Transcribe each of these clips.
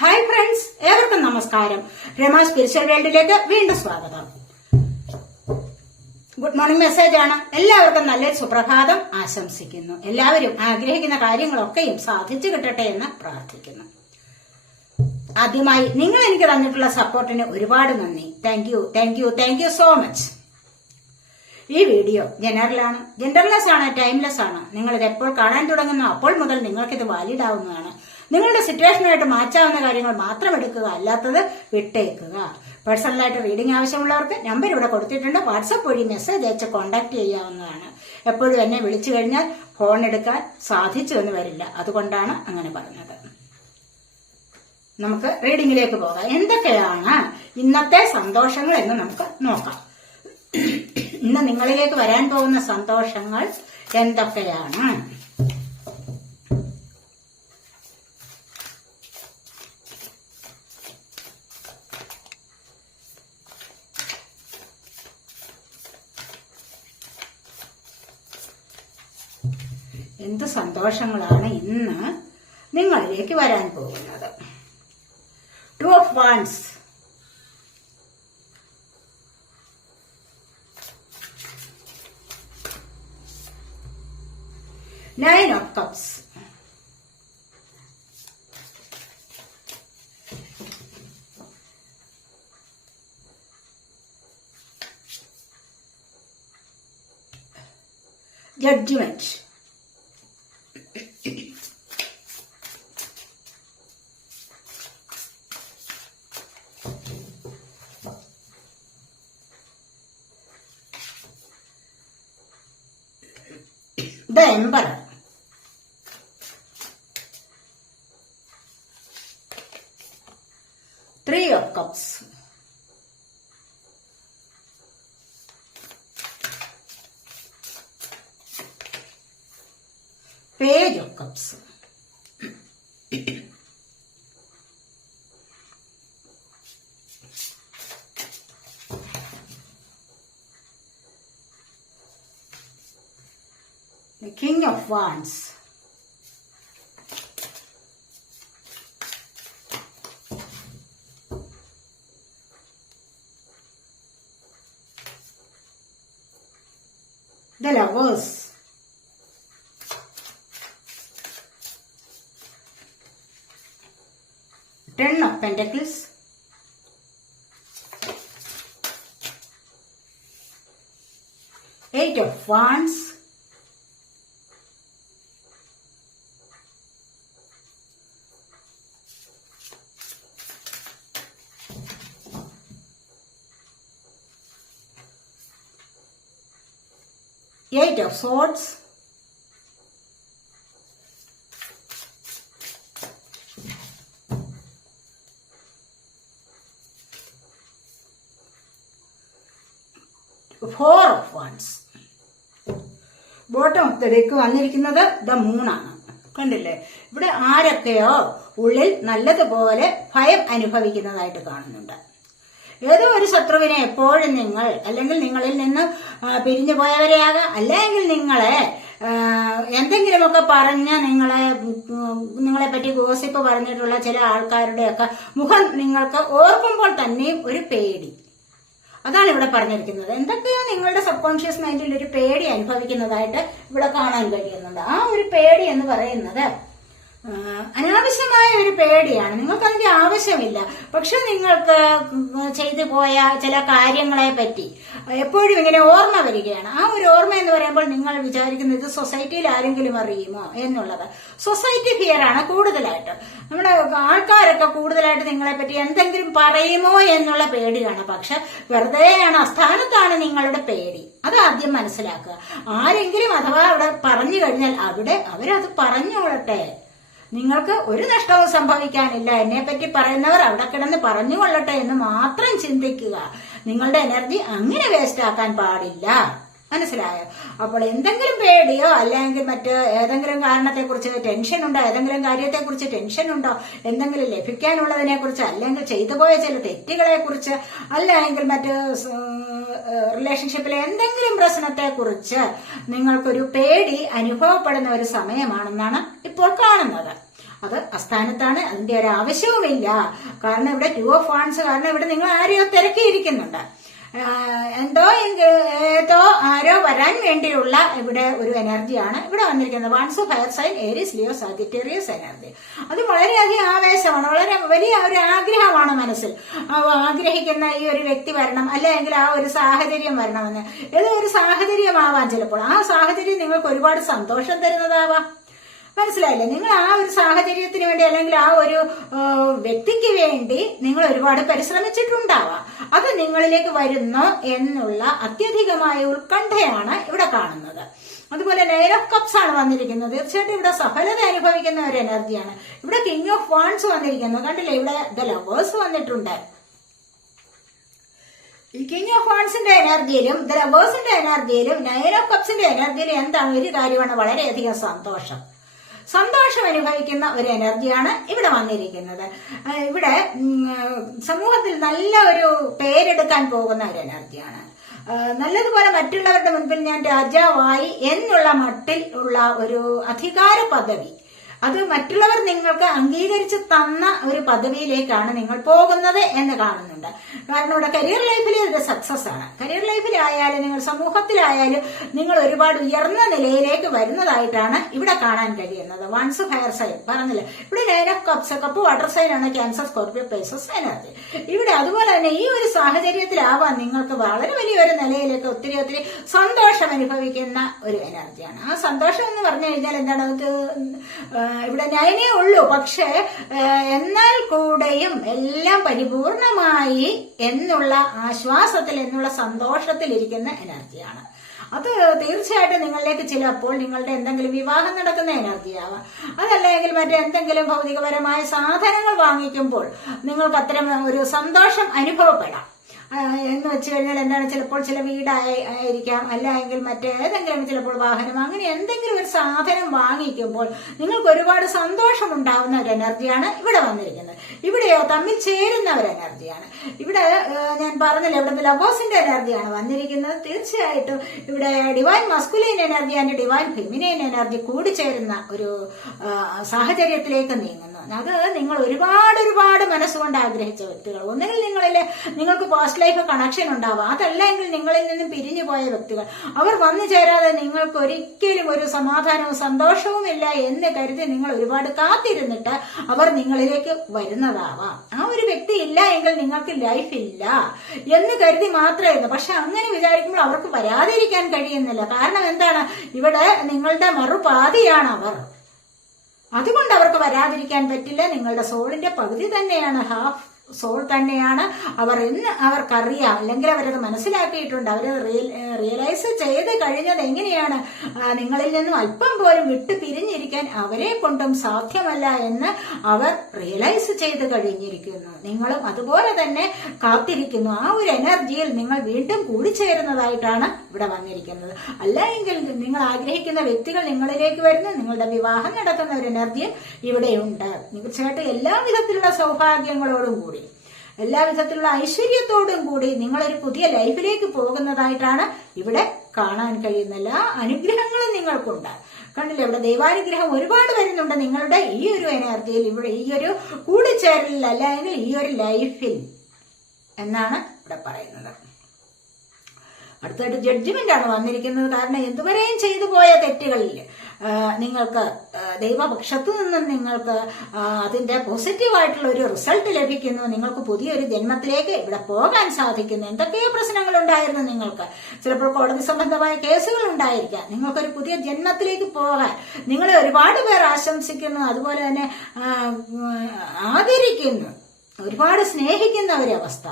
Hi friends ഏവർക്കും നമസ്കാരം. Rama spiritual വേൾഡിലേക്ക് വീണ്ടും സ്വാഗതം. ഗുഡ് മോർണിംഗ് മെസ്സേജ് ആണ്. എല്ലാവർക്കും നല്ല സുപ്രഭാതം ആശംസിക്കുന്നു. എല്ലാവരും ആഗ്രഹിക്കുന്ന കാര്യങ്ങളൊക്കെയും സാധിച്ചു കിട്ടട്ടെ എന്ന് പ്രാർത്ഥിക്കുന്നു. ആദ്യമായി നിങ്ങൾ എനിക്ക് തന്നിട്ടുള്ള സപ്പോർട്ടിന് ഒരുപാട് നന്ദി. Thank you thank you thank you so much video video ജനറലാണ് ജെൻഡർലെസ് ആണ്. ടൈംലെസ് ആണ് നിങ്ങൾ ഇത് എപ്പോൾ കാണാൻ തുടങ്ങുന്നു അപ്പോൾ മുതൽ നിങ്ങൾക്കിത് വാലിഡ് ആവുന്നതാണ്. നിങ്ങളുടെ സിറ്റുവേഷനായിട്ട് മാറ്റാവുന്ന കാര്യങ്ങൾ മാത്രം എടുക്കുക അല്ലാത്തത് വിട്ടേക്കുക. പേഴ്സണലായിട്ട് റീഡിംഗ് ആവശ്യമുള്ളവർക്ക് നമ്പർ ഇവിടെ കൊടുത്തിട്ടുണ്ട്. വാട്സപ്പ് വഴി മെസ്സേജ് അയച്ച് കോൺടാക്ട് ചെയ്യാവുന്നതാണ്. എപ്പോഴും എന്നെ വിളിച്ചു കഴിഞ്ഞാൽ ഫോൺ എടുക്കാൻ സാധിച്ചു എന്ന് വരില്ല. അതുകൊണ്ടാണ് അങ്ങനെ പറഞ്ഞത്. നമുക്ക് റീഡിങ്ങിലേക്ക് പോകാം. എന്തൊക്കെയാണ് ഇന്നത്തെ സന്തോഷങ്ങൾ എന്ന് നമുക്ക് നോക്കാം. ഇന്ന് നിങ്ങളിലേക്ക് വരാൻ പോകുന്ന സന്തോഷങ്ങൾ എന്തൊക്കെയാണ്? സന്തോഷങ്ങളാണ് ഇന്ന് നിങ്ങളിലേക്ക് വരാൻ പോകുന്നത്. Two of wands nine of cups judgement cups. Page of cups. The king of wands pentacles. Eight of wands. Eight of swords the വന്നിരിക്കുന്നത് ദ മൂണാണ്. കണ്ടില്ലേ? ഇവിടെ ആരൊക്കെയോ ഉള്ളിൽ നല്ലതുപോലെ ഭയം അനുഭവിക്കുന്നതായിട്ട് കാണുന്നുണ്ട്. ഏതോ ഒരു ശത്രുവിനെ എപ്പോഴും നിങ്ങൾ അല്ലെങ്കിൽ നിങ്ങളിൽ നിന്ന് പിരിഞ്ഞു പോയവരെയാകാം. അല്ലെങ്കിൽ നിങ്ങളെ എന്തെങ്കിലുമൊക്കെ പറഞ്ഞ് നിങ്ങളെ നിങ്ങളെ പറ്റി ഗോസിപ്പ് പറഞ്ഞിട്ടുള്ള ചില ആൾക്കാരുടെയൊക്കെ മുഖം നിങ്ങൾക്ക് ഓർക്കുമ്പോൾ തന്നെയും ഒരു പേടി. അതാണ് ഇവിടെ പറഞ്ഞിരിക്കുന്നത്. എന്തൊക്കെയാണ് നിങ്ങളുടെ സബ് കോൺഷ്യസ് മൈൻഡിൽ ഒരു പേടി അനുഭവിക്കുന്നതായിട്ട് ഇവിടെ കാണാൻ കഴിയുന്നുണ്ട്. ആ ഒരു പേടി എന്ന് പറയുന്നത് അനാവശ്യമായ ഒരു പേടിയാണ്. നിങ്ങൾക്ക് അതിന്റെ ആവശ്യമില്ല. പക്ഷെ നിങ്ങൾക്ക് ചെയ്തു പോയ ചില കാര്യങ്ങളെ പറ്റി എപ്പോഴും ഇങ്ങനെ ഓർമ്മ വരികയാണ്. ആ ഒരു ഓർമ്മ എന്ന് പറയുമ്പോൾ നിങ്ങൾ വിചാരിക്കുന്നത് സൊസൈറ്റിയിൽ ആരെങ്കിലും അറിയുമോ എന്നുള്ളത്. സൊസൈറ്റി ഫിയർ ആണ് കൂടുതലായിട്ട്. നമ്മുടെ ആൾക്കാരൊക്കെ കൂടുതലായിട്ട് നിങ്ങളെ പറ്റി എന്തെങ്കിലും പറയുമോ എന്നുള്ള പേടിയാണ്. പക്ഷെ വെറുതെയാണ് അസ്ഥാനത്താണ് നിങ്ങളുടെ പേടി. അത് ആദ്യം മനസ്സിലാക്കുക. ആരെങ്കിലും അഥവാ അവിടെ പറഞ്ഞു കഴിഞ്ഞാൽ അവിടെ അവരത് പറഞ്ഞോളട്ടെ. നിങ്ങൾക്ക് ഒരു നഷ്ടവും സംഭവിക്കാനില്ല. എന്നെ പറ്റി പറയുന്നവർ അവിടെ കിടന്ന് പറഞ്ഞുകൊള്ളട്ടെ എന്ന് മാത്രം ചിന്തിക്കുക. നിങ്ങളുടെ എനർജി അങ്ങനെ വേസ്റ്റ് ആക്കാൻ പാടില്ല. മനസ്സിലായോ? അപ്പോൾ എന്തെങ്കിലും പേടിയോ അല്ലെങ്കിൽ മറ്റ് ഏതെങ്കിലും കാരണത്തെക്കുറിച്ച് ടെൻഷൻ ഉണ്ടോ ഏതെങ്കിലും കാര്യത്തെക്കുറിച്ച് ടെൻഷൻ ഉണ്ടോ എന്തെങ്കിലും ലഭിക്കാനുള്ളതിനെ കുറിച്ച് അല്ലെങ്കിൽ ചെയ്തു പോയ ചില തെറ്റുകളെ കുറിച്ച് അല്ലെങ്കിൽ മറ്റ് റിലേഷൻഷിപ്പിലെ എന്തെങ്കിലും പ്രശ്നത്തെ കുറിച്ച് നിങ്ങൾക്കൊരു പേടി അനുഭവപ്പെടുന്ന ഒരു സമയമാണെന്നാണ് ഇപ്പോൾ കാണുന്നത്. അത് അസ്ഥാനത്താണ്. അതിന്റെ ഒരു ആവശ്യവുമില്ല. കാരണം ഇവിടെ ടു ഓഫ് വാൺസ് കാരണം ഇവിടെ നിങ്ങൾ ആരെയോ തിരക്കിയിരിക്കുന്നുണ്ട്. എന്തോ ഏതോ ആരോ വരാൻ വേണ്ടിയുള്ള ഇവിടെ ഒരു എനർജിയാണ് ഇവിടെ വന്നിരിക്കുന്നത്. Wands fire sign Aries Leo Sagittarius energy അത് വളരെയധികം ആവേശമാണ്. വളരെ വലിയ ഒരു ആഗ്രഹമാണ് മനസ്സിൽ. ആഗ്രഹിക്കുന്ന ഈ ഒരു വ്യക്തി വരണം അല്ലെങ്കിൽ ആ ഒരു സാഹചര്യം വരണമെന്ന്. ഏതോ ഒരു സാഹചര്യമാവാം ചിലപ്പോൾ. ആ സാഹചര്യം നിങ്ങൾക്ക് ഒരുപാട് സന്തോഷം തരുന്നതാവാം. മനസ്സിലായില്ലേ? നിങ്ങൾ ആ ഒരു സാഹചര്യത്തിന് വേണ്ടി അല്ലെങ്കിൽ ആ ഒരു വ്യക്തിക്ക് വേണ്ടി നിങ്ങൾ ഒരുപാട് പരിശ്രമിച്ചിട്ടുണ്ടാവാം. അത് നിങ്ങളിലേക്ക് വരുന്നു എന്നുള്ള അത്യധികമായ ഉത്കണ്ഠയാണ് ഇവിടെ കാണുന്നത്. അതുപോലെ നയൻ ഓഫ് കപ്സ് ആണ് വന്നിരിക്കുന്നത്. തീർച്ചയായിട്ടും ഇവിടെ സഫലത അനുഭവിക്കുന്ന ഒരു എനർജിയാണ് ഇവിടെ കിങ് ഓഫ് വാൺസ് വന്നിരിക്കുന്നു. കണ്ടില്ലേ? ഇവിടെ ദ ലവേഴ്സ് വന്നിട്ടുണ്ട്. ഈ കിങ് ഓഫ് വാൺസിന്റെ എനർജിയിലും ദ ലവേഴ്സിന്റെ എനർജിയിലും നയൻ ഓഫ് കപ്സിന്റെ എനർജിയിലും എന്താണ് ഒരു കാര്യമാണ് വളരെയധികം സന്തോഷം. സന്തോഷം അനുഭവിക്കുന്ന ഒരു എനർജിയാണ് ഇവിടെ വന്നിരിക്കുന്നത്. ഇവിടെ സമൂഹത്തിൽ നല്ല ഒരു പേരെടുക്കാൻ പോകുന്ന ഒരു എനർജിയാണ്. നല്ലതുപോലെ മറ്റുള്ളവരുടെ മുൻപിൽ ഞാൻ രാജാവായി എന്നുള്ള മട്ടിൽ ഉള്ള ഒരു അധികാര പദവി അത് മറ്റുള്ളവർ നിങ്ങൾക്ക് അംഗീകരിച്ച് തന്ന ഒരു പദവിയിലേക്കാണ് നിങ്ങൾ പോകുന്നത് എന്ന് കാണുന്നുണ്ട്. കാരണം ഇവിടെ കരിയർ ലൈഫിൽ ഇത് സക്സസ് ആണ്. കരിയർ ലൈഫിലായാലും നിങ്ങൾ സമൂഹത്തിലായാലും നിങ്ങൾ ഒരുപാട് ഉയർന്ന നിലയിലേക്ക് വരുന്നതായിട്ടാണ് ഇവിടെ കാണാൻ കഴിയുന്നത്. വൺസ് ഫയർ സൈൻ പറഞ്ഞില്ല? ഇവിടെ nine of cups cup water sign ആണ് ക്യാൻസർ സ്കോർപ്പിയോ പേസസ് എനർജി ഇവിടെ അതുപോലെ തന്നെ ഈ ഒരു സാഹചര്യത്തിലാവാൻ നിങ്ങൾക്ക് വളരെ വലിയൊരു നിലയിലേക്ക് ഒത്തിരി ഒത്തിരി സന്തോഷം അനുഭവിക്കുന്ന ഒരു എനർജിയാണ് ആ സന്തോഷം എന്ന് പറഞ്ഞു കഴിഞ്ഞാൽ എന്താണ്? അത് ഇവിടെ നയനേ ഉള്ളൂ. പക്ഷേ എന്നാൽ കൂടെയും എല്ലാം പരിപൂർണമായി എന്നുള്ള ആശ്വാസത്തിൽ എന്നുള്ള സന്തോഷത്തിൽ ഇരിക്കുന്ന എനർജിയാണ്. അത് തീർച്ചയായിട്ടും നിങ്ങളിലേക്ക് ചിലപ്പോൾ നിങ്ങളുടെ എന്തെങ്കിലും വിവാഹം നടക്കുന്ന എനർജി ആവാം അതല്ലെങ്കിൽ മറ്റെന്തെങ്കിലും ഭൗതികപരമായ സാധനങ്ങൾ വാങ്ങിക്കുമ്പോൾ നിങ്ങൾക്ക് അത്തരം ഒരു സന്തോഷം അനുഭവപ്പെടാം. എന്ന് വെച്ച് കഴിഞ്ഞാൽ എന്താണ് ചിലപ്പോൾ ചില വീടായിരിക്കാം ആയിരിക്കാം. അല്ലെങ്കിൽ മറ്റേതെങ്കിലും ചിലപ്പോൾ വാഹനം. അങ്ങനെ എന്തെങ്കിലും ഒരു സാധനം വാങ്ങിക്കുമ്പോൾ നിങ്ങൾക്ക് ഒരുപാട് സന്തോഷം ഉണ്ടാവുന്ന ഒരു എനർജിയാണ് ഇവിടെ വന്നിരിക്കുന്നത്. ഇവിടെയോ തമ്മിൽ ചേരുന്ന ഒരു എനർജിയാണ്. ഇവിടെ ഞാൻ പറഞ്ഞില്ല ഇവിടെ ലബോസിന്റെ എനർജിയാണ് വന്നിരിക്കുന്നത്. തീർച്ചയായിട്ടും ഇവിടെ divine masculine energy and divine feminine energy കൂടിച്ചേരുന്ന ഒരു സാഹചര്യത്തിലേക്ക് നീങ്ങുന്നു. അത് നിങ്ങൾ ഒരുപാട് ഒരുപാട് മനസ്സുകൊണ്ട് ആഗ്രഹിച്ച വ്യക്തികൾ. ഒന്നുകിൽ നിങ്ങളിൽ നിങ്ങൾക്ക് പോസ്റ്റ് ലൈഫ് കണക്ഷൻ ഉണ്ടാവാം. അതല്ലെങ്കിൽ നിങ്ങളിൽ നിന്നും പിരിഞ്ഞു പോയ വ്യക്തികൾ. അവർ വന്നു ചേരാതെ നിങ്ങൾക്ക് ഒരിക്കലും ഒരു സമാധാനവും സന്തോഷവും ഇല്ല എന്ന് കരുതി നിങ്ങൾ ഒരുപാട് കാത്തിരുന്നിട്ട് അവർ നിങ്ങളിലേക്ക് വരുന്നതാവാം. ആ ഒരു വ്യക്തി ഇല്ല എങ്കിൽ നിങ്ങൾക്ക് ലൈഫ് ഇല്ല എന്ന് കരുതി മാത്രമായിരുന്നു പക്ഷെ അങ്ങനെ വിചാരിക്കുമ്പോൾ അവർക്ക് വരാതിരിക്കാൻ കഴിയുന്നില്ല. കാരണം എന്താണ്? ഇവിടെ നിങ്ങളുടെ മറുപാതിയാണ് അവർ. അതുകൊണ്ട് അവർക്ക് വരാതിരിക്കാൻ പറ്റില്ല. നിങ്ങളുടെ സോളിന്റെ പകുതി തന്നെയാണ് ഹാഫ് സോൾ തന്നെയാണ്. അവർ എന്ന് അവർക്കറിയാം. അല്ലെങ്കിൽ അവരത് മനസ്സിലാക്കിയിട്ടുണ്ട്. അവർ റിയലൈസ് ചെയ്ത് കഴിഞ്ഞത് എങ്ങനെയാണ്? നിങ്ങളിൽ നിന്നും അല്പം പോലും വിട്ടു പിരിഞ്ഞിരിക്കാൻ അവരെ കൊണ്ടും സാധ്യമല്ല എന്ന് അവർ റിയലൈസ് ചെയ്ത് കഴിഞ്ഞിരിക്കുന്നു. നിങ്ങളും അതുപോലെ തന്നെ കാത്തിരിക്കുന്നു. ആ ഒരു എനർജിയിൽ നിങ്ങൾ വീണ്ടും കൂടിച്ചേരുന്നതായിട്ടാണ് ഇവിടെ വന്നിരിക്കുന്നത്. അല്ല എങ്കിൽ നിങ്ങൾ ആഗ്രഹിക്കുന്ന വ്യക്തികൾ നിങ്ങളിലേക്ക് വരുന്നു. നിങ്ങളുടെ വിവാഹം നടക്കുന്ന ഒരു എനർജിയും ഇവിടെയുണ്ട്. തീർച്ചയായിട്ടും എല്ലാ വിധത്തിലുള്ള സൗഭാഗ്യങ്ങളോടും കൂടി എല്ലാ വിധത്തിലുള്ള ഐശ്വര്യത്തോടും കൂടി നിങ്ങളൊരു പുതിയ ലൈഫിലേക്ക് പോകുന്നതായിട്ടാണ് ഇവിടെ കാണാൻ കഴിയുന്ന എല്ലാ അനുഗ്രഹങ്ങളും നിങ്ങൾക്കുണ്ട്. കണ്ടില്ലേ ഇവിടെ ദൈവാനുഗ്രഹം ഒരുപാട് വരുന്നുണ്ട് നിങ്ങളുടെ ഈ ഒരു എനർജിയിൽ ഇവിടെ ഈ ഒരു കൂടിച്ചേരലിൽ അല്ലെങ്കിൽ ഈ ഒരു ലൈഫിൽ എന്നാണ് ഇവിടെ പറയുന്നത്. അടുത്തായിട്ട് ജഡ്ജ്മെന്റ് ആണ് വന്നിരിക്കുന്നത്. കാരണം എന്തുവരെയും ചെയ്തു പോയ തെറ്റുകളിൽ നിങ്ങൾക്ക് ദൈവപക്ഷത്ത് നിന്നും നിങ്ങൾക്ക് അതിന്റെ പോസിറ്റീവായിട്ടുള്ള ഒരു റിസൾട്ട് ലഭിക്കുന്നു. നിങ്ങൾക്ക് പുതിയൊരു ജന്മത്തിലേക്ക് ഇവിടെ പോകാൻ സാധിക്കുന്നു. എന്തൊക്കെയോ പ്രശ്നങ്ങൾ ഉണ്ടായിരുന്നു നിങ്ങൾക്ക്? ചിലപ്പോൾ കോടതി സംബന്ധമായ കേസുകൾ ഉണ്ടായിരിക്കാം. നിങ്ങൾക്കൊരു പുതിയ ജന്മത്തിലേക്ക് പോകാൻ. നിങ്ങളെ ഒരുപാട് പേർ ആശംസിക്കുന്നു. അതുപോലെ തന്നെ ആദരിക്കുന്നു. ഒരുപാട് സ്നേഹിക്കുന്ന ഒരവസ്ഥ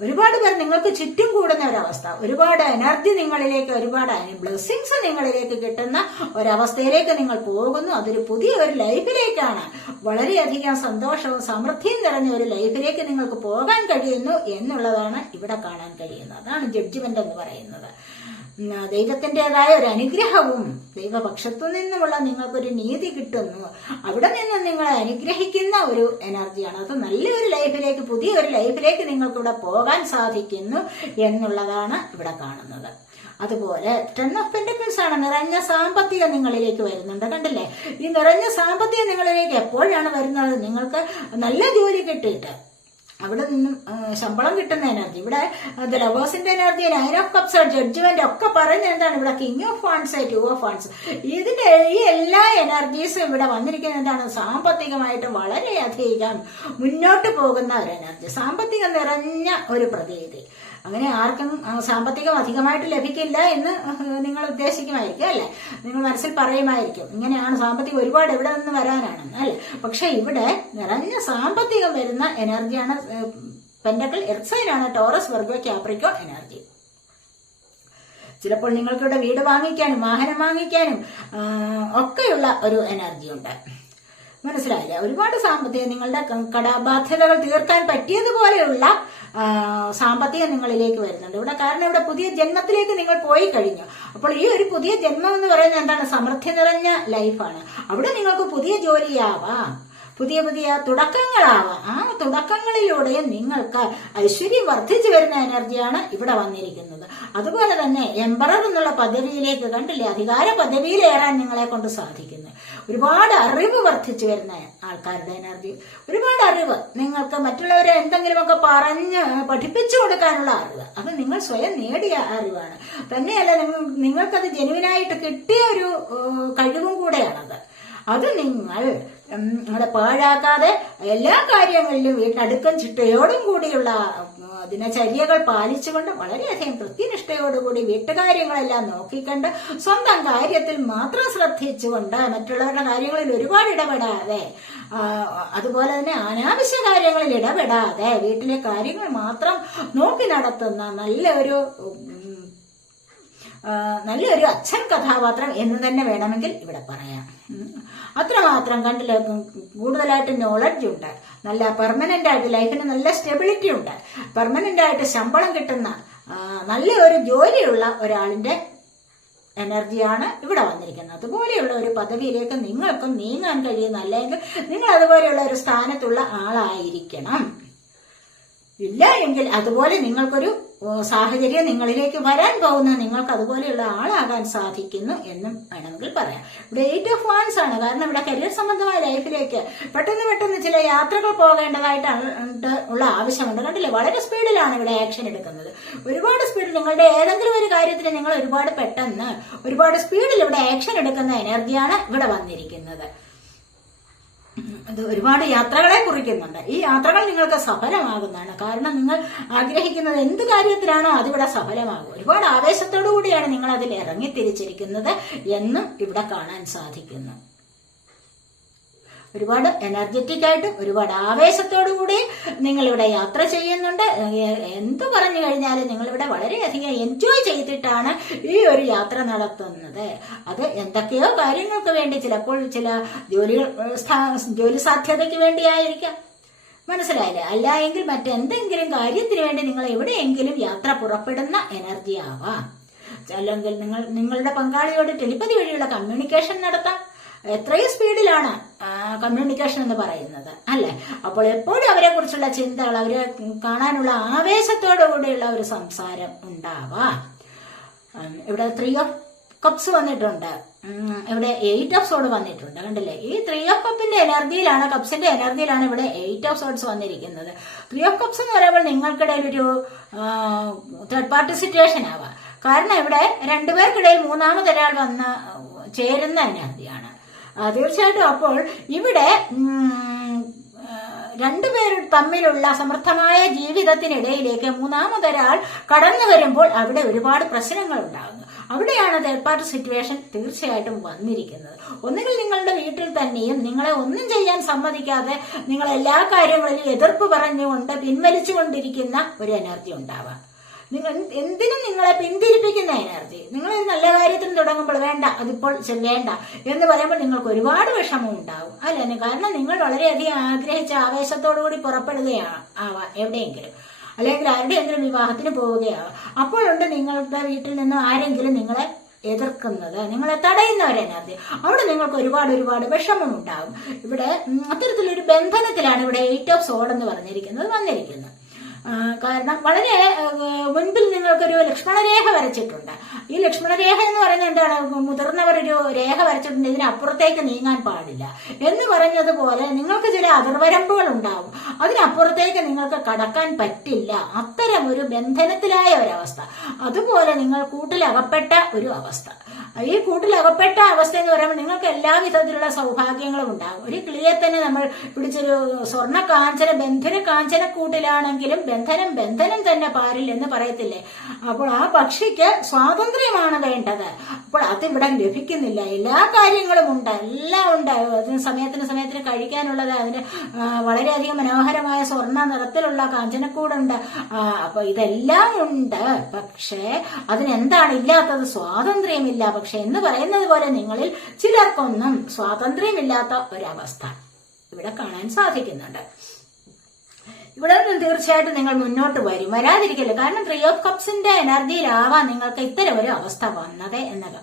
ഒരുപാട് പേർ നിങ്ങൾക്ക് ചുറ്റും കൂടുന്ന ഒരവസ്ഥ. ഒരുപാട് എനർജി നിങ്ങളിലേക്ക് ഒരുപാട് ബ്ലെസ്സിങ്സ് നിങ്ങളിലേക്ക് കിട്ടുന്ന ഒരവസ്ഥയിലേക്ക് നിങ്ങൾ പോകുന്നു. അതൊരു പുതിയ ഒരു ലൈഫിലേക്കാണ് വളരെയധികം സന്തോഷവും സമൃദ്ധിയും നിറഞ്ഞ ഒരു ലൈഫിലേക്ക് നിങ്ങൾക്ക് പോകാൻ കഴിയുന്നു എന്നുള്ളതാണ് ഇവിടെ കാണാൻ കഴിയുന്നത്. അതാണ് ജഡ്ജ്മെന്റ് എന്ന് പറയുന്നത്. ദൈവത്തിന്റെതായ ഒരു അനുഗ്രഹവും ദൈവപക്ഷത്തു നിന്നുമുള്ള നിങ്ങൾക്കൊരു നീതി കിട്ടുന്നു. അവിടെ നിന്ന് നിങ്ങളെ അനുഗ്രഹിക്കുന്ന ഒരു എനർജിയാണ് അത് നല്ലൊരു ലൈഫിലേക്ക് പുതിയൊരു ലൈഫിലേക്ക് നിങ്ങൾക്കിവിടെ പോകാൻ സാധിക്കുന്നു എന്നുള്ളതാണ് ഇവിടെ കാണുന്നത്. അതുപോലെ ടെൻ ഓഫ് പെന്റക്കിൾസ് ആണ്. നിറഞ്ഞ സാമ്പത്തികം നിങ്ങളിലേക്ക് വരുന്നുണ്ട്. കണ്ടില്ലേ? ഈ നിറഞ്ഞ സാമ്പത്തികം നിങ്ങളിലേക്ക് എപ്പോഴാണ് വരുന്നത്? നിങ്ങൾക്ക് നല്ല ജോലി കിട്ടിയിട്ട്. അവിടെ നിന്നും ശമ്പളം കിട്ടുന്ന എനർജി ഇവിടെ ലവേഴ്സിന്റെ energy nine of cups judgement ഒക്കെ പറയുന്നത് എന്താണ്? ഇവിടെ king of wands two of wands ഇതിന്റെ ഈ എല്ലാ എനർജീസും ഇവിടെ വന്നിരിക്കുന്നത് എന്താണ്? സാമ്പത്തികമായിട്ട് വളരെയധികം മുന്നോട്ട് പോകുന്ന ഒരു എനർജി സാമ്പത്തികം നിറഞ്ഞ ഒരു പ്രതീതി. അങ്ങനെ ആർക്കും സാമ്പത്തികം അധികമായിട്ട് ലഭിക്കില്ല എന്ന് നിങ്ങൾ ഉദ്ദേശിക്കുമായിരിക്കും അല്ലെ? നിങ്ങൾ മനസ്സിൽ പറയുമായിരിക്കും. ഇങ്ങനെയാണ് സാമ്പത്തികം ഒരുപാട് എവിടെ നിന്ന് വരാനാണെന്ന് അല്ലെ? പക്ഷെ ഇവിടെ നിറഞ്ഞ സാമ്പത്തികം വരുന്ന എനർജിയാണ് പെൻഡക്കൽ എർസൈനാണ് ടോറസ് വർഗോ ക്യാപ്രിക്കോ എനർജി ചിലപ്പോൾ നിങ്ങൾക്കിവിടെ വീട് വാങ്ങിക്കാനും വാഹനം വാങ്ങിക്കാനും ഒക്കെയുള്ള ഒരു എനർജി ഉണ്ട്. മനസ്സിലായില്ല? ഒരുപാട് സാമ്പത്തിക നിങ്ങളുടെ കടബാധ്യതകൾ തീർക്കാൻ പറ്റിയതുപോലെയുള്ള സാമ്പത്തികം നിങ്ങളിലേക്ക് വരുന്നുണ്ട്. ഇവിടെ കാരണം ഇവിടെ പുതിയ ജന്മത്തിലേക്ക് നിങ്ങൾ പോയി കഴിഞ്ഞു. അപ്പോൾ ഈ ഒരു പുതിയ ജന്മം എന്ന് പറയുന്നത് എന്താണ്? സമൃദ്ധി നിറഞ്ഞ ലൈഫാണ് അവിടെ നിങ്ങൾക്ക് പുതിയ ജോലിയാവാം പുതിയ പുതിയ തുടക്കങ്ങളാവാം ആ തുടക്കങ്ങളിലൂടെ നിങ്ങൾക്ക് ഐശ്വര്യം വർദ്ധിച്ചു വരുന്ന എനർജിയാണ് ഇവിടെ വന്നിരിക്കുന്നത്. അതുപോലെ തന്നെ എംബറർ എന്നുള്ള പദവിയിലേക്ക് കണ്ടില്ലേ? അധികാര പദവിയിലേറാൻ നിങ്ങളെ കൊണ്ട് സാധിക്കുന്നു. ഒരുപാട് അറിവ് വർദ്ധിച്ചു വരുന്ന ആൾക്കാരുടെ എനർജി. ഒരുപാട് അറിവ്. നിങ്ങൾക്ക് മറ്റുള്ളവരെ എന്തെങ്കിലുമൊക്കെ പറഞ്ഞ് പഠിപ്പിച്ചു കൊടുക്കാനുള്ള അറിവ്. അത് നിങ്ങൾ സ്വയം നേടിയ അറിവാണ്. തന്നെയല്ല നിങ്ങൾ നിങ്ങൾക്കത് ജനുവിനായിട്ട് കിട്ടിയ ഒരു കഴിവും കൂടെയാണത്. അത് നിങ്ങൾ നമ്മുടെ പാഴാക്കാതെ എല്ലാ കാര്യങ്ങളിലും വീട്ടിനടുക്കം ചിട്ടയോടും കൂടിയുള്ള ദിനചര്യകൾ പാലിച്ചുകൊണ്ട് വളരെയധികം കൃത്യനിഷ്ഠയോടുകൂടി വീട്ടുകാര്യങ്ങളെല്ലാം നോക്കിക്കണ്ട് സ്വന്തം കാര്യത്തിൽ മാത്രം ശ്രദ്ധിച്ചുകൊണ്ട് മറ്റുള്ളവരുടെ കാര്യങ്ങളിൽ ഒരുപാട് ഇടപെടാതെ അതുപോലെ തന്നെ അനാവശ്യ കാര്യങ്ങളിൽ ഇടപെടാതെ വീട്ടിലെ കാര്യങ്ങൾ മാത്രം നോക്കി നടത്തുന്ന നല്ലൊരു നല്ലൊരു അച്ഛൻ കഥാപാത്രം എന്ന് തന്നെ വേണമെങ്കിൽ ഇവിടെ പറയാം. അത്രമാത്രം കണ്ടില്ല കൂടുതലായിട്ട് നോളജ് ഉണ്ട്. നല്ല പെർമനന്റ് ആയിട്ട് ലൈഫിന് നല്ല സ്റ്റെബിലിറ്റി ഉണ്ട്. പെർമനന്റ് ആയിട്ട് ശമ്പളം കിട്ടുന്ന നല്ല ഒരു ജോലിയുള്ള ഒരാളിന്റെ എനർജിയാണ് ഇവിടെ വന്നിരിക്കുന്നത്. അതുപോലെയുള്ള ഒരു പദവിയിലേക്ക് നിങ്ങൾക്കും നീങ്ങാൻ കഴിയുന്ന അല്ലെങ്കിൽ നിങ്ങൾ അതുപോലെയുള്ള ഒരു സ്ഥാനത്തുള്ള ആളായിരിക്കണം. ഇല്ല എങ്കിൽ അതുപോലെ നിങ്ങൾക്കൊരു സാഹചര്യം നിങ്ങളിലേക്ക് വരാൻ പോകുന്ന നിങ്ങൾക്ക് അതുപോലെയുള്ള ആളാകാൻ സാധിക്കുന്നു എന്നും വേണമെങ്കിൽ പറയാം. ഇവിടെ എയ്റ്റ് ഓഫ് വാൻസ് ആണ്. കാരണം ഇവിടെ കരിയർ സംബന്ധമായ ലൈഫിലേക്ക് പെട്ടെന്ന് പെട്ടെന്ന് ചില യാത്രകൾ പോകേണ്ടതായിട്ട് ഉണ്ട് ഉള്ള ആവശ്യമുണ്ട്. കണ്ടില്ലേ? വളരെ സ്പീഡിലാണ് ഇവിടെ ആക്ഷൻ എടുക്കുന്നത്. ഒരുപാട് സ്പീഡിൽ നിങ്ങളുടെ ഏതെങ്കിലും ഒരു കാര്യത്തിന് നിങ്ങൾ ഒരുപാട് പെട്ടെന്ന് ഒരുപാട് സ്പീഡിൽ ഇവിടെ ആക്ഷൻ എടുക്കുന്ന എനർജിയാണ് ഇവിടെ വന്നിരിക്കുന്നത്. അത് ഒരുപാട് യാത്രകളെ കുറിക്കുന്നുണ്ട്. ഈ യാത്രകൾ നിങ്ങൾക്ക് സഫലമാകുന്നതാണ്. കാരണം നിങ്ങൾ ആഗ്രഹിക്കുന്നത് എന്ത് കാര്യത്തിലാണോ അതിവിടെ സഫലമാകും. ഒരുപാട് ആവേശത്തോടു കൂടിയാണ് നിങ്ങൾ അതിൽ ഇറങ്ങിത്തിരിച്ചിരിക്കുന്നത് എന്നും ഇവിടെ കാണാൻ സാധിക്കുന്നു. ഒരുപാട് എനർജറ്റിക് ആയിട്ട് ഒരുപാട് ആവേശത്തോടു കൂടി നിങ്ങളിവിടെ യാത്ര ചെയ്യുന്നുണ്ട്. എന്ത് പറഞ്ഞു കഴിഞ്ഞാലും നിങ്ങളിവിടെ വളരെയധികം എൻജോയ് ചെയ്തിട്ടാണ് ഈ ഒരു യാത്ര നടത്തുന്നത്. അത് എന്തൊക്കെയോ കാര്യങ്ങൾക്ക് വേണ്ടി ചിലപ്പോൾ ചില ജോലി ജോലി സാധ്യതയ്ക്ക് വേണ്ടിയായിരിക്കാം. മനസ്സിലായില്ലേ? അല്ല എങ്കിൽ മറ്റെന്തെങ്കിലും കാര്യത്തിന് വേണ്ടി നിങ്ങൾ എവിടെയെങ്കിലും യാത്ര പുറപ്പെടുന്ന എനർജി ആവാം. അല്ലെങ്കിൽ നിങ്ങൾ നിങ്ങളുടെ പങ്കാളിയോട് ടെലിപ്പതി വഴിയുള്ള കമ്മ്യൂണിക്കേഷൻ നടത്താം. എത്രയും സ്പീഡിലാണ് കമ്മ്യൂണിക്കേഷൻ എന്ന് പറയുന്നത് അല്ലെ? അപ്പോൾ എപ്പോഴും അവരെ കുറിച്ചുള്ള ചിന്തകൾ അവരെ കാണാനുള്ള ആവേശത്തോടു കൂടിയുള്ള ഒരു സംസാരം ഉണ്ടാവാം. ഇവിടെ ത്രീ ഓഫ് കപ്സ് വന്നിട്ടുണ്ട്. ഇവിടെ എയ്റ്റ് ഓഫ് സോഡ് വന്നിട്ടുണ്ട് കണ്ടില്ലേ? ഈ ത്രീ ഓഫ് കപ്പിന്റെ എനർജിയിലാണ് കപ്സിന്റെ എനർജിയിലാണ് ഇവിടെ എയ്റ്റ് ഓഫ് സോഡ്സ് വന്നിരിക്കുന്നത്. ത്രീ ഓഫ് കപ്സ് എന്ന് പറയുമ്പോൾ നിങ്ങൾക്കിടയിൽ ഒരു തേർഡ് പാർട്ടി സിറ്റുവേഷൻ ആവാം. കാരണം ഇവിടെ രണ്ടുപേർക്കിടയിൽ മൂന്നാമതൊരാൾ വന്ന് ചേരുന്ന എനർജിയാണ്. തീർച്ചയായിട്ടും. അപ്പോൾ ഇവിടെ രണ്ടുപേർ തമ്മിലുള്ള സമർത്ഥമായ ജീവിതത്തിനിടയിലേക്ക് മൂന്നാമതൊരാൾ കടന്നു വരുമ്പോൾ അവിടെ ഒരുപാട് പ്രശ്നങ്ങൾ ഉണ്ടാകുന്നു അവിടെയാണ് തേർഡ് പാർട്ടി സിറ്റുവേഷൻ തീർച്ചയായിട്ടും വന്നിരിക്കുന്നത്. ഒന്നുകിൽ നിങ്ങളുടെ വീട്ടിൽ തന്നെയും നിങ്ങളെ ഒന്നും ചെയ്യാൻ സമ്മതിക്കാതെ നിങ്ങൾ എല്ലാ കാര്യങ്ങളിലും എതിർപ്പ് പറഞ്ഞുകൊണ്ട് പിൻവലിച്ചുകൊണ്ടിരിക്കുന്ന ഒരു എനർജി ഉണ്ടാവാം. നിങ്ങൾ എന്തിനും നിങ്ങളെ പിന്തിരിപ്പിക്കുന്ന എനർജി നിങ്ങൾ നല്ല കാര്യത്തിന് തുടങ്ങുമ്പോൾ വേണ്ട അതിപ്പോൾ വേണ്ട എന്ന് പറയുമ്പോൾ നിങ്ങൾക്ക് ഒരുപാട് വിഷമം ഉണ്ടാവും. അല്ലേ? കാരണം നിങ്ങൾ വളരെയധികം ആഗ്രഹിച്ച ആവേശത്തോടു കൂടി പുറപ്പെടുകയാണ് ആവാം എവിടെയെങ്കിലും. അല്ലെങ്കിൽ ആരുടെയെങ്കിലും വിവാഹത്തിന് പോവുകയാവാം അപ്പോഴുണ്ട് നിങ്ങളുടെ വീട്ടിൽ നിന്ന് ആരെങ്കിലും നിങ്ങളെ എതിർക്കുന്നത്. നിങ്ങളെ തടയുന്ന ഒരു എനർജി അവിടെ നിങ്ങൾക്ക് ഒരുപാട് ഒരുപാട് വിഷമം ഉണ്ടാകും ഇവിടെ അത്തരത്തിലൊരു ബന്ധനത്തിലാണ് ഇവിടെ എയ്റ്റ് ഓഫ് സോഡ് എന്ന് പറഞ്ഞിരിക്കുന്നത് വന്നിരിക്കുന്നത്. കാരണം വളരെ മുൻപിൽ നിങ്ങൾക്കൊരു ലക്ഷ്മണരേഖ വരച്ചിട്ടുണ്ട്. ഈ ലക്ഷ്മണരേഖ എന്ന് പറയുന്നത് എന്താണ്? മുതിർന്നവരൊരു രേഖ വരച്ചിട്ടുണ്ട്. ഇതിനപ്പുറത്തേക്ക് നീങ്ങാൻ പാടില്ല. എന്ന് പറഞ്ഞതുപോലെ നിങ്ങൾക്ക് ചില അതിർവരമ്പുകൾ ഉണ്ടാവും. അതിനപ്പുറത്തേക്ക് നിങ്ങൾക്ക് കടക്കാൻ പറ്റില്ല. അത്തരം ഒരു ബന്ധനത്തിലായ ഒരവസ്ഥ. അതുപോലെ നിങ്ങൾ കൂട്ടിലകപ്പെട്ട ഒരു അവസ്ഥ. ഈ കൂട്ടിലകപ്പെട്ട അവസ്ഥ എന്ന് പറയുമ്പോൾ നിങ്ങൾക്ക് എല്ലാ വിധത്തിലുള്ള സൗഭാഗ്യങ്ങളും ഉണ്ടാകും. ഒരു കിളിയെ തന്നെ നമ്മൾ പിടിച്ചൊരു സ്വർണ കാഞ്ചന ബന്ധന കാഞ്ചന കൂട്ടിലാണെങ്കിലും ബന്ധനം ബന്ധനം തന്നെ പാരിൽ എന്ന് പറയത്തില്ലേ? അപ്പോൾ ആ പക്ഷിക്ക് സ്വാതന്ത്ര്യമാണ് വേണ്ടത്. അപ്പോൾ അതിവിടെ ലഭിക്കുന്നില്ല. എല്ലാ കാര്യങ്ങളും ഉണ്ട്. എല്ലാം ഉണ്ട്. അതിന് സമയത്തിന് സമയത്തിന് കഴിക്കാനുള്ളത് അതിന് വളരെയധികം മനോഹരമായ സ്വർണ നിറത്തിലുള്ള കാഞ്ചനക്കൂടുണ്ട്. അപ്പൊ ഇതെല്ലാം ഉണ്ട്. പക്ഷേ അതിനെന്താണ് ഇല്ലാത്തത്? സ്വാതന്ത്ര്യമില്ല. പക്ഷെ എന്ന് പറയുന്നത് പോലെ നിങ്ങളിൽ ചിലർക്കൊന്നും സ്വാതന്ത്ര്യമില്ലാത്ത ഒരവസ്ഥ ഇവിടെ കാണാൻ സാധിക്കുന്നുണ്ട്. ഇവിടെ നിന്നും തീർച്ചയായിട്ടും നിങ്ങൾ മുന്നോട്ട് വരും. വരാതിരിക്കില്ല? കാരണം ത്രീ ഓഫ് കപ്സിന്റെ എനർജിയിലാവാൻ നിങ്ങൾക്ക് ഇത്തരം ഒരു അവസ്ഥ വന്നത് എന്നത്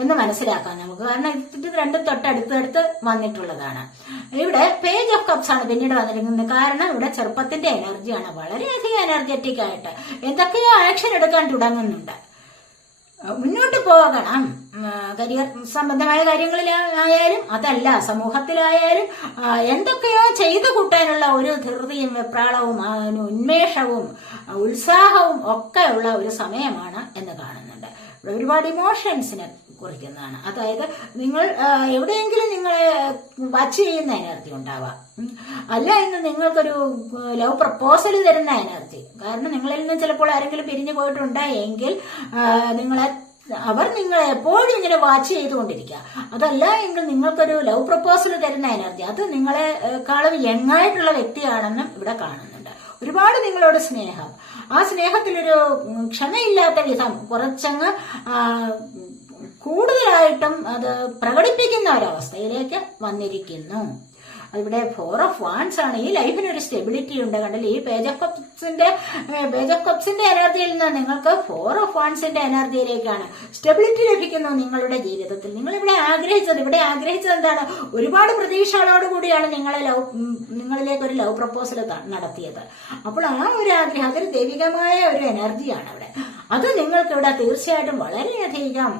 എന്ന് മനസ്സിലാക്കാം നമുക്ക്. കാരണം ഇത് രണ്ടും തൊട്ടടുത്തടുത്ത് വന്നിട്ടുള്ളതാണ്. ഇവിടെ പേജ് ഓഫ് കപ്സ് ആണ് പിന്നീട് വന്നിരിക്കുന്നത്. കാരണം ഇവിടെ ചെറുപ്പത്തിന്റെ എനർജിയാണ് വളരെയധികം എനർജറ്റിക് ആയിട്ട് എന്തൊക്കെയോ ആക്ഷൻ എടുക്കാൻ തുടങ്ങുന്നുണ്ട്. മുന്നോട്ട് പോകണം. കരിയർ സംബന്ധമായ കാര്യങ്ങളിലായാലും അതല്ല സമൂഹത്തിലായാലും എന്തൊക്കെയോ ചെയ്തു കൂട്ടാനുള്ള ഒരു ധൃതിയും വെപ്രാളവും ഉന്മേഷവും ഉത്സാഹവും ഒക്കെ ഉള്ള ഒരു സമയമാണ് എന്ന് കാണുന്നുണ്ട്. ഒരുപാട് ഇമോഷൻസിനെ കുറിക്കുന്നതാണ് അതായത് നിങ്ങൾ എവിടെയെങ്കിലും നിങ്ങളെ വാച്ച് ചെയ്യുന്ന എനർജി ഉണ്ടാവാം. അല്ല എന്ന് നിങ്ങൾക്കൊരു ലവ് പ്രപ്പോസൽ തരുന്ന എനർജി കാരണം നിങ്ങളിൽ നിന്ന് ചിലപ്പോൾ ആരെങ്കിലും പിരിഞ്ഞു പോയിട്ടുണ്ടായെങ്കിൽ നിങ്ങളെ അവർ നിങ്ങളെ എപ്പോഴും ഇങ്ങനെ വാച്ച് ചെയ്തുകൊണ്ടിരിക്കുക. അതല്ല എങ്കിൽ നിങ്ങൾക്കൊരു ലവ് പ്രപ്പോസൽ തരുന്ന എനർജി അത് നിങ്ങളെ കാളും യങ്ങായിട്ടുള്ള വ്യക്തിയാണെന്നും ഇവിടെ കാണുന്നുണ്ട്. ഒരുപാട് നിങ്ങളോട് സ്നേഹം. ആ സ്നേഹത്തിലൊരു ക്ഷമയില്ലാത്ത വിധം കുറച്ചങ്ങ് കൂടുതലായിട്ടും അത് പ്രകടിപ്പിക്കുന്ന ഒരവസ്ഥയിലേക്ക് വന്നിരിക്കുന്നു. ഇവിടെ ഫോർ ഓഫ് വാൻസ് ആണ്. ഈ ലൈഫിന് ഒരു സ്റ്റെബിലിറ്റി ഉണ്ട്. കണ്ടില്ലേ? ഈ പേജ് ഓഫ് കപ്സിന്റെ പേജ് ഓഫ് കപ്സിന്റെ എനർജിയിൽ നിന്ന് നിങ്ങൾക്ക് ഫോർ ഓഫ് വാൻസിന്റെ എനർജിയിലേക്കാണ് സ്റ്റെബിലിറ്റി ലഭിക്കുന്നു നിങ്ങളുടെ ജീവിതത്തിൽ. നിങ്ങൾ ഇവിടെ ആഗ്രഹിച്ചത് ഇവിടെ ആഗ്രഹിച്ചത് എന്താണ്? ഒരുപാട് പ്രതീക്ഷകളോട് കൂടിയാണ് നിങ്ങളെ ലവ് നിങ്ങളിലേക്ക് ഒരു ലവ് പ്രപ്പോസൽ നടത്തിയത്. അപ്പോൾ ആ ഒരു ആഗ്രഹം അതൊരു ദൈവികമായ ഒരു എനർജിയാണ് അവിടെ. അത് നിങ്ങൾക്ക് ഇവിടെ തീർച്ചയായിട്ടും വളരെയധികം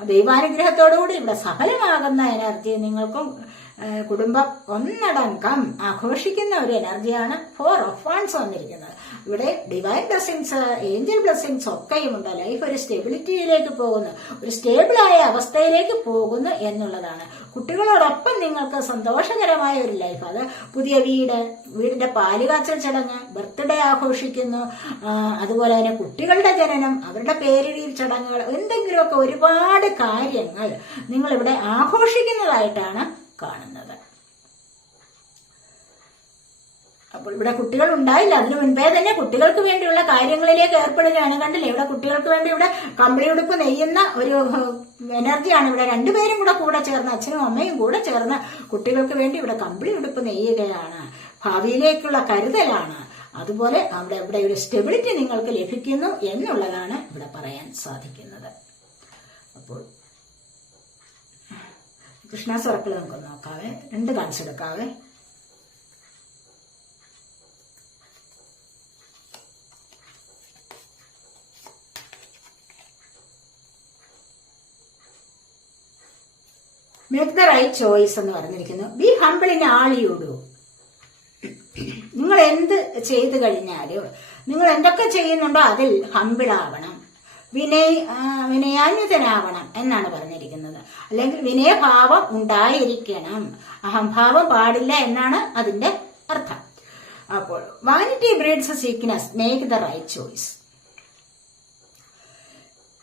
ദൈവാനുഗ്രഹത്തോടുകൂടി ഇവിടെ സഫലമാകുന്ന എനർജി നിങ്ങൾക്കും കുടുംബം ഒന്നടങ്കം ആഘോഷിക്കുന്ന ഒരു എനർജിയാണ് ഫോർ ഓഫ് വൺസ് വന്നിരിക്കുന്നത്. ഇവിടെ ഡിവൈൻ ബ്ലെസ്സിങ്സ് ഏഞ്ചൽ ബ്ലെസ്സിങ്സ് ഒക്കെയുമുണ്ട് ലൈഫ് ഒരു സ്റ്റെബിലിറ്റിയിലേക്ക് പോകുന്നു. ഒരു സ്റ്റേബിളായ അവസ്ഥയിലേക്ക് പോകുന്നു എന്നുള്ളതാണ്. കുട്ടികളോടൊപ്പം നിങ്ങൾക്ക് സന്തോഷകരമായ ഒരു ലൈഫ് അത് പുതിയ വീട് വീടിന്റെ പാലുകാച്ചൽ ചടങ്ങ് ബർത്ത്ഡേ ആഘോഷിക്കുന്നു. അതുപോലെ തന്നെ കുട്ടികളുടെ ജനനം അവരുടെ പേരിടിയിൽ ചടങ്ങുകൾ എന്തെങ്കിലുമൊക്കെ ഒരുപാട് കാര്യങ്ങൾ നിങ്ങളിവിടെ ആഘോഷിക്കുന്നതായിട്ടാണ് കാണുന്നത്. അപ്പോൾ ഇവിടെ കുട്ടികൾ ഉണ്ടായില്ല. അതിനു മുൻപേ തന്നെ കുട്ടികൾക്ക് വേണ്ടിയുള്ള കാര്യങ്ങളിലേക്ക് ഏർപ്പെടുകയാണ് കണ്ടില്ലേ? ഇവിടെ കുട്ടികൾക്ക് വേണ്ടി ഇവിടെ കമ്പിളി ഉടുപ്പ് നെയ്യുന്ന ഒരു എനർജിയാണ്. ഇവിടെ രണ്ടുപേരും കൂടെ കൂടെ ചേർന്ന് അച്ഛനും അമ്മയും കൂടെ ചേർന്ന് കുട്ടികൾക്ക് വേണ്ടി ഇവിടെ കമ്പിളി ഉടുപ്പ് നെയ്യുകയാണ്. ഭാവിയിലേക്കുള്ള കരുതലാണ്. അതുപോലെ അവിടെ ഇവിടെ ഒരു സ്റ്റെബിലിറ്റി നിങ്ങൾക്ക് ലഭിക്കുന്നു എന്നുള്ളതാണ് ഇവിടെ പറയാൻ സാധിക്കുന്നത്. അപ്പോൾ കൃഷ്ണ സർക്കിൾ നമുക്ക് നോക്കാവേ. രണ്ട് കാണിച്ചു മേക്ക് ദ റൈറ്റ് ചോയ്സ് എന്ന് പറഞ്ഞിരിക്കുന്നു. Be humble in all you do നിങ്ങൾ എന്ത് ചെയ്തു കഴിഞ്ഞാലും നിങ്ങൾ എന്തൊക്കെ ചെയ്യുന്നുണ്ടോ അതിൽ ഹമ്പിളാവണം വിനയ വിനയാന്യതനാവണം എന്നാണ് പറഞ്ഞിരിക്കുന്നത്. അല്ലെങ്കിൽ വിനയഭാവം ഉണ്ടായിരിക്കണം. അഹംഭാവം പാടില്ല എന്നാണ് അതിന്റെ അർത്ഥം. അപ്പോൾ vanity breeds sickness make the right choice.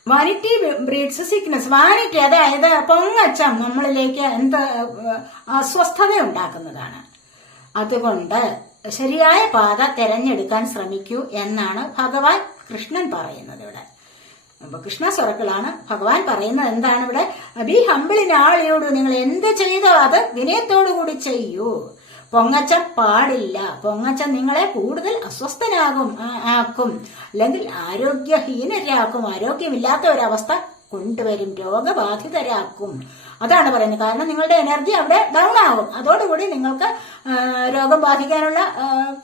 Vanity breeds sickness vanity അതായത് പൊങ്ങച്ചം നമ്മളിലേക്ക് എന്ത് അസ്വസ്ഥത ഉണ്ടാക്കുന്നതാണ് അതുകൊണ്ട് ശരിയായ പാത തെരഞ്ഞെടുക്കാൻ ശ്രമിക്കൂ എന്നാണ് ഭഗവാൻ കൃഷ്ണൻ പറയുന്നത് ഇവിടെ. അപ്പൊ കൃഷ്ണ സ്വറക്കളാണ് ഭഗവാൻ പറയുന്നത് എന്താണ് ഇവിടെ? ബി ഹമ്പിളിനാളിയോട് നിങ്ങൾ എന്ത് ചെയ്തോ അത് വിനയത്തോടു കൂടി ചെയ്യൂ. പൊങ്ങച്ചം പാടില്ല. പൊങ്ങച്ച നിങ്ങളെ കൂടുതൽ അസ്വസ്ഥനാകും ആക്കും. അല്ലെങ്കിൽ ആരോഗ്യഹീനരാക്കും. ആരോഗ്യമില്ലാത്ത ഒരവസ്ഥ കൊണ്ടുവരും രോഗബാധിതരാക്കും. അതാണ് പറയുന്നത്. കാരണം നിങ്ങളുടെ എനർജി അവിടെ ഡൗൺ ആകും. അതോടുകൂടി നിങ്ങൾക്ക് രോഗം ബാധിക്കാനുള്ള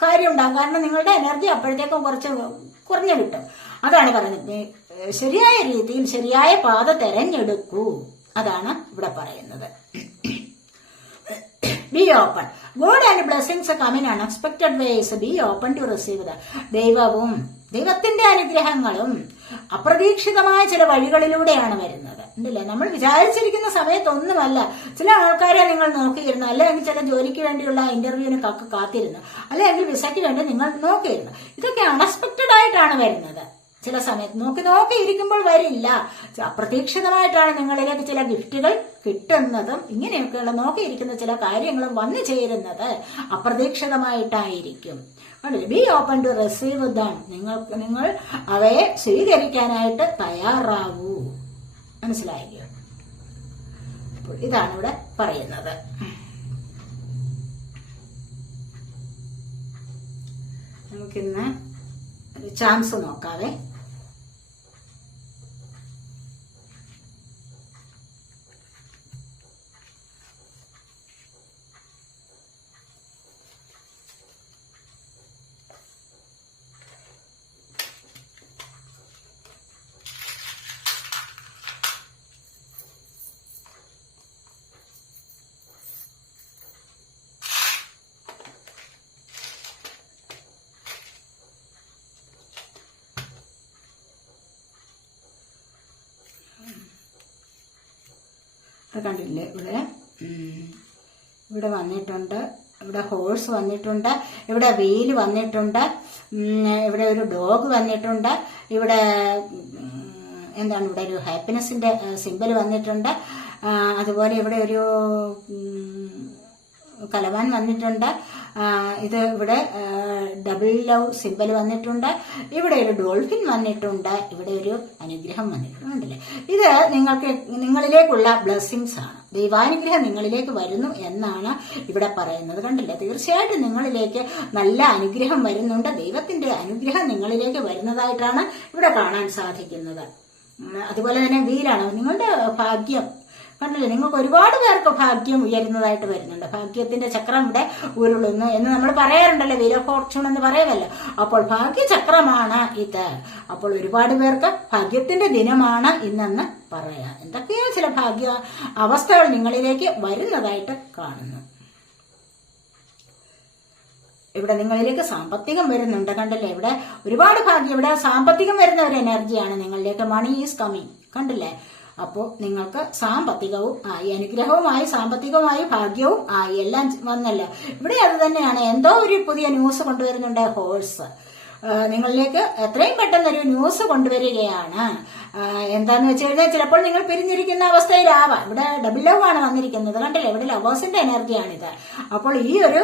കാര്യം ഉണ്ടാകും കാരണം നിങ്ങളുടെ എനർജി അപ്പോഴത്തേക്കും കുറച്ച് കുറഞ്ഞു കിട്ടും. അതാണ് പറയുന്നത്. ശരിയായ രീതിയിൽ ശരിയായ പാത തെരഞ്ഞെടുക്കൂ. അതാണ് ഇവിടെ പറയുന്നത്. Be open God and blessings come in unexpected ways be open to receive the ദൈവവും ദൈവത്തിന്റെ അനുഗ്രഹങ്ങളും അപ്രതീക്ഷിതമായ ചില വഴികളിലൂടെയാണ് വരുന്നത്. ഉണ്ടല്ലേ? നമ്മൾ വിചാരിച്ചിരിക്കുന്ന സമയത്തൊന്നുമല്ല. ചില ആൾക്കാരെ നിങ്ങൾ നോക്കിയിരുന്നു അല്ലെങ്കിൽ ചില ജോലിക്ക് വേണ്ടിയുള്ള ഇന്റർവ്യൂവിന് കാത്തിരുന്നു അല്ലെങ്കിൽ വിസയ്ക്ക് വേണ്ടി നിങ്ങൾ നോക്കിയിരുന്നു. ഇതൊക്കെ അൺഎക്സ്പെക്ടഡ് ആയിട്ടാണ് വരുന്നത്. ചില സമയത്ത് നോക്കി നോക്കി ഇരിക്കുമ്പോൾ വരില്ല. അപ്രതീക്ഷിതമായിട്ടാണ് നിങ്ങളിലേക്ക് ചില ഗിഫ്റ്റുകൾ കിട്ടുന്നതും ഇങ്ങനെയൊക്കെയുള്ള നോക്കിയിരിക്കുന്ന ചില കാര്യങ്ങളും വന്നു ചേരുന്നത് അപ്രതീക്ഷിതമായിട്ടായിരിക്കും. Be open to receive them നിങ്ങൾ നിങ്ങൾ അവയെ സ്വീകരിക്കാനായിട്ട് തയ്യാറാവൂ മനസ്സിലായില്ലോ? ഇതാണ് ഇവിടെ പറയുന്നത്. നമുക്കിന്ന് ചാൻസ് നോക്കാവേ. ഇവിടെ കണ്ടില്ലേ ഇവിടെ? ഇവിടെ വന്നിട്ടുണ്ട്. ഇവിടെ ഹോഴ്സ് വന്നിട്ടുണ്ട്. ഇവിടെ വെയിൽ വന്നിട്ടുണ്ട്. ഇവിടെ ഒരു ഡോഗ് വന്നിട്ടുണ്ട്. ഇവിടെ എന്താണ് ഇവിടെ ഒരു ഹാപ്പിനെസിന്റെ സിമ്പൽ വന്നിട്ടുണ്ട്. അതുപോലെ ഇവിടെ ഒരു കലവാൻ വന്നിട്ടുണ്ട്. ഇത് ഇവിടെ ഡബിൾ ലവ് സിമ്പൽ വന്നിട്ടുണ്ട്. ഇവിടെ ഒരു ഡോൾഫിൻ വന്നിട്ടുണ്ട്. ഇവിടെ ഒരു അനുഗ്രഹം വന്നിട്ടുണ്ട് ഉണ്ടല്ലേ ഇത് നിങ്ങൾക്ക് നിങ്ങളിലേക്കുള്ള ബ്ലെസ്സിങ്സ് ആണ്. ദൈവാനുഗ്രഹം നിങ്ങളിലേക്ക് വരുന്നു എന്നാണ് ഇവിടെ പറയുന്നത് കണ്ടില്ലേ? തീർച്ചയായിട്ടും നിങ്ങളിലേക്ക് നല്ല അനുഗ്രഹം വരുന്നുണ്ട്. ദൈവത്തിന്റെ അനുഗ്രഹം നിങ്ങളിലേക്ക് വരുന്നതായിട്ടാണ് ഇവിടെ കാണാൻ സാധിക്കുന്നത്. അതുപോലെ തന്നെ വീലാണ്. നിങ്ങളുടെ ഭാഗ്യം കണ്ടില്ലേ? നിങ്ങൾക്ക് ഒരുപാട് പേർക്ക് ഭാഗ്യം ഉയരുന്നതായിട്ട് വരുന്നുണ്ട്. ഭാഗ്യത്തിന്റെ ചക്രം ഇവിടെ ഉരുളുന്നു എന്ന് നമ്മൾ പറയാറുണ്ടല്ലോ. വീര ഫോർച്യൂൺ എന്ന് പറയുമല്ലോ. അപ്പോൾ ഭാഗ്യചക്രമാണ് ഇത്. അപ്പോൾ ഒരുപാട് പേർക്ക് ഭാഗ്യത്തിന്റെ ദിനമാണ് ഇന്നെന്ന് പറയാം. എന്തൊക്കെയോ ചില ഭാഗ്യ അവസ്ഥകൾ നിങ്ങളിലേക്ക് വരുന്നതായിട്ട് കാണുന്നു. ഇവിടെ നിങ്ങളിലേക്ക് സാമ്പത്തികം വരുന്നുണ്ട്. കണ്ടില്ലേ? ഇവിടെ ഒരുപാട് ഭാഗ്യം. ഇവിടെ സാമ്പത്തികം വരുന്ന ഒരു എനർജിയാണ് നിങ്ങളിലേക്ക്. മണി ഈസ് കമ്മിങ് കണ്ടില്ലേ? അപ്പോൾ നിങ്ങൾക്ക് സാമ്പത്തികവും അനുഗ്രഹവുമായി സാമ്പത്തികവുമായി ഭാഗ്യവും എല്ലാം വന്നല്ലോ. ഇവിടെ അത് തന്നെയാണ്. എന്തോ ഒരു പുതിയ ന്യൂസ് കൊണ്ടുവരുന്നുണ്ട് ഹോഴ്സ് നിങ്ങളിലേക്ക് എത്രയും പെട്ടെന്ന് ഒരു ന്യൂസ് കൊണ്ടുവരികയാണ്. എന്താന്ന് വെച്ച് കഴിഞ്ഞാൽ ചിലപ്പോൾ നിങ്ങൾ പിരിഞ്ഞിരിക്കുന്ന അവസ്ഥയിലാവാം ഇവിടെ ഡബിൾ ലവ് ആണ് വന്നിരിക്കുന്നത്. കണ്ടില്ലേ? ഇവിടെ ലവേഴ്സിന്റെ എനർജിയാണിത് അപ്പോൾ ഈ ഒരു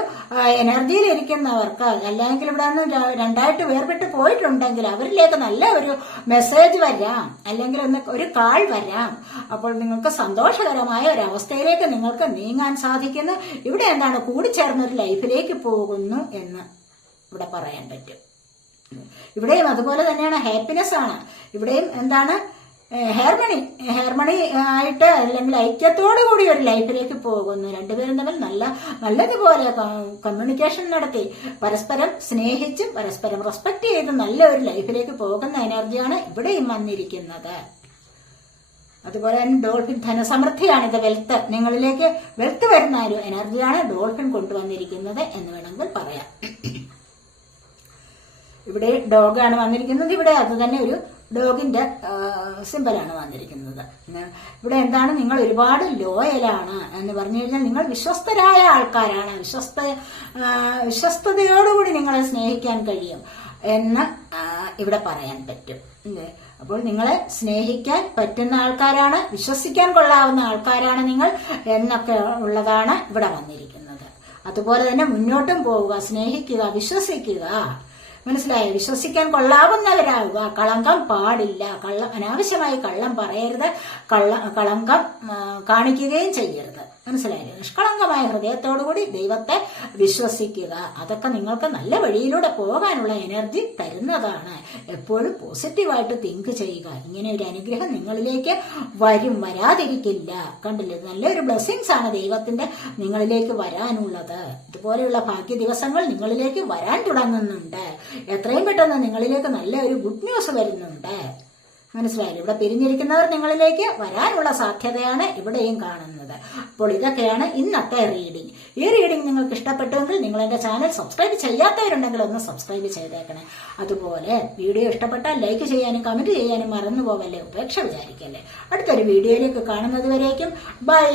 എനർജിയിൽ ഇരിക്കുന്നവർക്ക് അല്ലെങ്കിൽ ഇവിടെ നിന്ന് രണ്ടായിട്ട് വേർപെട്ട് പോയിട്ടുണ്ടെങ്കിൽ അവരിലേക്ക് നല്ല ഒരു മെസ്സേജ് വരാം. അല്ലെങ്കിൽ ഒന്ന് ഒരു കാൾ വരാം. അപ്പോൾ നിങ്ങൾക്ക് സന്തോഷകരമായ ഒരു അവസ്ഥയിലേക്ക് നിങ്ങൾക്ക് നീങ്ങാൻ സാധിക്കുന്നു. ഇവിടെ എന്താണ്? കൂടിച്ചേർന്ന ഒരു ലൈഫിലേക്ക് പോകുന്നു എന്ന് ഇവിടെ പറയാൻ പറ്റും. ഇവിടെയും അതുപോലെ തന്നെയാണ് ഹാപ്പിനെസ് ആണ്. ഇവിടെയും എന്താണ് ഹെയർമണി ഹെയർമണി ആയിട്ട് അല്ലെങ്കിൽ ഐക്യത്തോടു കൂടി ഒരു ലൈഫിലേക്ക് പോകുന്നു. രണ്ടുപേരും തമ്മിൽ നല്ല നല്ലതുപോലെ കമ്മ്യൂണിക്കേഷൻ നടത്തി. പരസ്പരം സ്നേഹിച്ചും പരസ്പരം റെസ്പെക്ട് ചെയ്ത് നല്ല ഒരു ലൈഫിലേക്ക് പോകുന്ന എനർജിയാണ് ഇവിടെയും വന്നിരിക്കുന്നത്. അതുപോലെ തന്നെ ഡോൾഫിൻ ധനസമൃദ്ധിയാണ് ഇത് വെൽത്ത് നിങ്ങളിലേക്ക് വെൽത്ത് വരുന്ന ഒരു എനർജിയാണ് ഡോൾഫിൻ കൊണ്ടുവന്നിരിക്കുന്നത് എന്ന് വേണമെങ്കിൽ പറയാം. ഇവിടെ ഡോഗാണ് വന്നിരിക്കുന്നത്. ഇവിടെ അത് തന്നെ ഒരു ഡോഗിന്റെ സിമ്പലാണ് വന്നിരിക്കുന്നത്. ഇവിടെ എന്താണ്? നിങ്ങൾ ഒരുപാട് ലോയലാണ് എന്ന് പറഞ്ഞു കഴിഞ്ഞാൽ നിങ്ങൾ വിശ്വസ്തരായ ആൾക്കാരാണ്. വിശ്വസ്ത വിശ്വസ്തയോടുകൂടി നിങ്ങളെ സ്നേഹിക്കാൻ കഴിയും എന്ന് ഇവിടെ പറയാൻ പറ്റും? അപ്പോൾ നിങ്ങളെ സ്നേഹിക്കാൻ പറ്റുന്ന ആൾക്കാരാണ് വിശ്വസിക്കാൻ കൊള്ളാവുന്ന ആൾക്കാരാണ് നിങ്ങൾ എന്നൊക്കെ ഉള്ളതാണ് ഇവിടെ വന്നിരിക്കുന്നത്. അതുപോലെ തന്നെ മുന്നോട്ടും പോവുക സ്നേഹിക്കുക വിശ്വസിക്കുക. മനസ്സിലായോ? വിശ്വസിക്കാൻ കൊള്ളാവുന്നവരാകുക. കളങ്കം പാടില്ല. കള്ള അനാവശ്യമായി കള്ളം പറയരുത്. കള്ള കളങ്കം കാണിക്കുകയും ചെയ്യരുത്. മനസ്സിലായില്ലേ? നിഷ്കളങ്കമായ ഹൃദയത്തോടുകൂടി ദൈവത്തെ വിശ്വസിക്കുക. അതൊക്കെ നിങ്ങൾക്ക് നല്ല വഴിയിലൂടെ പോകാനുള്ള എനർജി തരുന്നതാണ്. എപ്പോഴും പോസിറ്റീവായിട്ട് തിങ്ക് ചെയ്യുക. ഇങ്ങനെ ഒരു അനുഗ്രഹം നിങ്ങളിലേക്ക് വരും. വരാതിരിക്കില്ല. കണ്ടില്ലേ? നല്ലൊരു ബ്ലെസ്സിങ്സ് ആണ് ദൈവത്തിന്റെ നിങ്ങളിലേക്ക് വരാനുള്ളത്. ഇതുപോലെയുള്ള ഭാഗ്യ ദിവസങ്ങൾ നിങ്ങളിലേക്ക് വരാൻ തുടങ്ങുന്നുണ്ട്. എത്രയും പെട്ടെന്ന് നിങ്ങളിലേക്ക് നല്ല ഒരു ഗുഡ് ന്യൂസ് വരുന്നുണ്ട്. മനസ്സിലായില്ലേ? ഇവിടെ പിരിഞ്ഞിരിക്കുന്നവർ നിങ്ങളിലേക്ക് വരാനുള്ള സാധ്യതയാണ് ഇവിടെയും കാണുന്നത്. അപ്പോൾ ഇതൊക്കെയാണ് ഇന്നത്തെ റീഡിംഗ് ഈ റീഡിംഗ് നിങ്ങൾക്ക് ഇഷ്ടപ്പെട്ടുവെങ്കിൽ നിങ്ങൾ എന്റെ ചാനൽ സബ്സ്ക്രൈബ് ചെയ്യാത്തവരുണ്ടെങ്കിൽ ഒന്ന് സബ്സ്ക്രൈബ് ചെയ്തേക്കണേ. അതുപോലെ വീഡിയോ ഇഷ്ടപ്പെട്ടാൽ ലൈക്ക് ചെയ്യാനും കമന്റ് ചെയ്യാനും മറന്നു പോവല്ലേ ഉപേക്ഷ വിചാരിക്കല്ലേ? അടുത്തൊരു വീഡിയോയിലേക്ക് കാണുന്നത് വരേക്കും. ബൈ